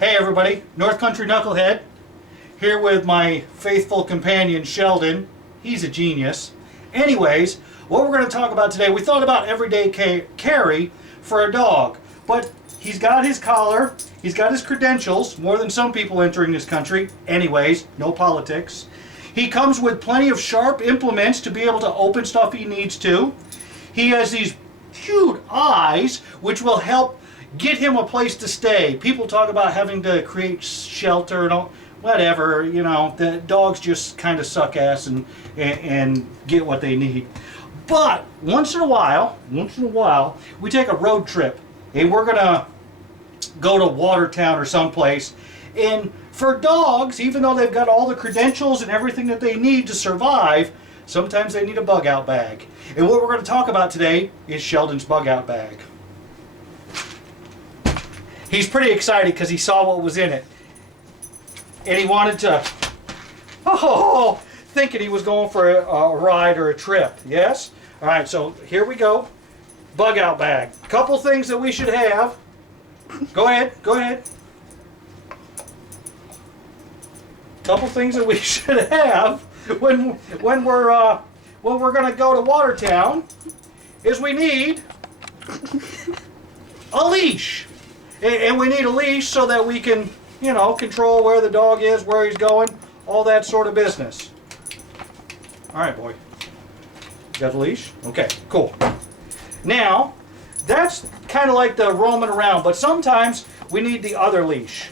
Hey everybody, North Country Knucklehead, here with my faithful companion Sheldon. He's a genius. Anyways, what we're going to talk about today, we thought about everyday carry for a dog, but he's got his collar, he's got his credentials, more than some people entering this country. Anyways, no politics. He comes with plenty of sharp implements to be able to open stuff he needs to. He has these cute eyes, which will help get him a place to stay. People talk about having to create shelter and all, whatever, you know, the dogs just kind of suck ass and get what they need. But once in a while, we take a road trip and we're gonna go to Watertown or someplace. And for dogs, even though they've got all the credentials and everything that they need to survive, sometimes they need a bug out bag. And what we're going to talk about today is Sheldon's bug out bag. He's pretty excited because he saw what was in it. And he wanted to, thinking he was going for a ride or a trip. Yes? All right, so here we go. Bug out bag. Couple things that we should have. Go ahead. Couple things that we should have when we're going to go to Watertown is we need a leash. And we need a leash so that we can, you know, control where the dog is, where he's going, all that sort of business. All right, boy. Got the leash? Okay, cool. Now, that's kind of like the roaming around, but sometimes we need the other leash.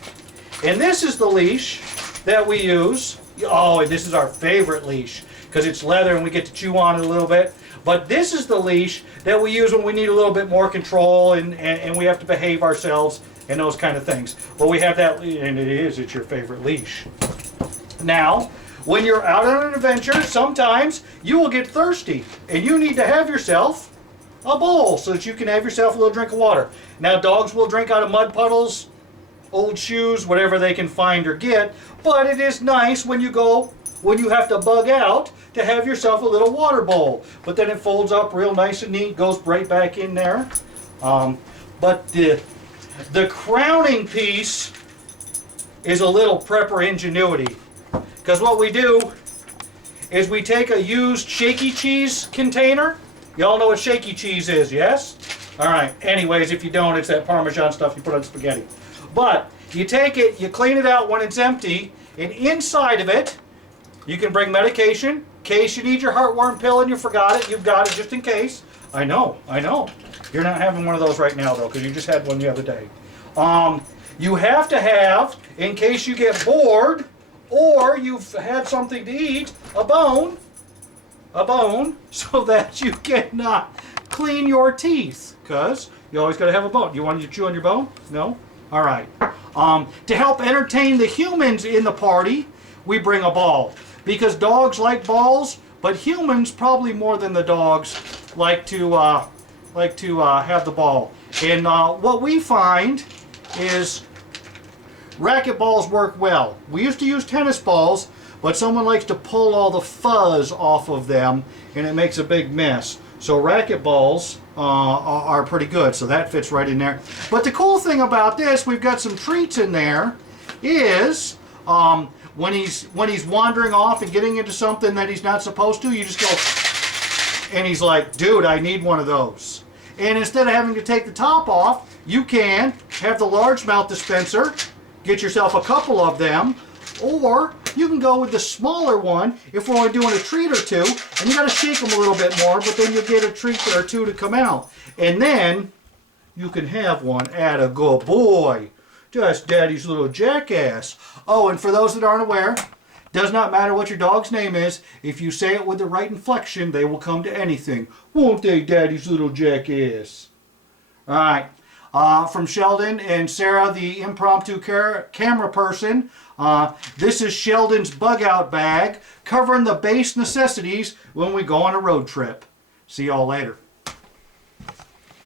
And this is the leash that we use. Oh, and this is our favorite leash because it's leather and we get to chew on it a little bit. But this is the leash that we use when we need a little bit more control and we have to behave ourselves and those kind of things. But we have that, and it's your favorite leash. Now, when you're out on an adventure, sometimes you will get thirsty and you need to have yourself a bowl so that you can have yourself a little drink of water. Now, dogs will drink out of mud puddles, old shoes, whatever they can find or get, but it is nice when you have to bug out to have yourself a little water bowl. But then it folds up real nice and neat, goes right back in there. But the crowning piece is a little prepper ingenuity. Because what we do is we take a used shaky cheese container. Y'all know what shaky cheese is, yes? All right, anyways, if you don't, it's that Parmesan stuff you put on spaghetti. But you take it, you clean it out when it's empty, and inside of it, you can bring medication. In case you need your heartworm pill and you forgot it, you've got it just in case. I know. You're not having one of those right now, though, because you just had one the other day. You have to have, in case you get bored or you've had something to eat, a bone, so that you can clean your teeth, because you always got to have a bone. You want to chew on your bone? No? All right. To help entertain the humans in the party, we bring a ball. Because dogs like balls, but humans probably more than the dogs like to have the ball. And what we find is racket balls work well. We used to use tennis balls, but someone likes to pull all the fuzz off of them, and it makes a big mess. So racket balls are pretty good, so that fits right in there. But the cool thing about this, we've got some treats in there, is when he's wandering off and getting into something that he's not supposed to, you just go, and he's like, dude, I need one of those. And instead of having to take the top off, you can have the largemouth dispenser, get yourself a couple of them, or you can go with the smaller one if we're only doing a treat or two, and you got to shake them a little bit more, but then you'll get a treat or two to come out. And then you can have one at a good boy. Just daddy's little jackass. Oh, and for those that aren't aware, does not matter what your dog's name is, if you say it with the right inflection, they will come to anything. Won't they, daddy's little jackass? All right. From Sheldon and Sarah, the impromptu camera person, this is Sheldon's bug out bag, covering the base necessities when we go on a road trip. See y'all later.